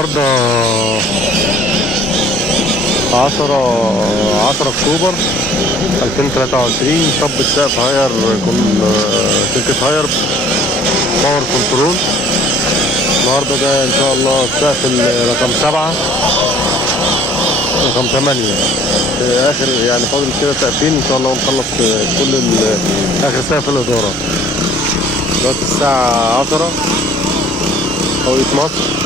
النهارده 10 اكتوبر 2023. صب السقف هاير شركة هاير باور كنترول. النهارده ده ان شاء الله السقف رقم 7 رقم 8 اخر، يعني فاضل كده سقفين ان شاء الله ونخلص كل اخر سقف الاداره. دلوقتي الساعة 10 توقيت مصر.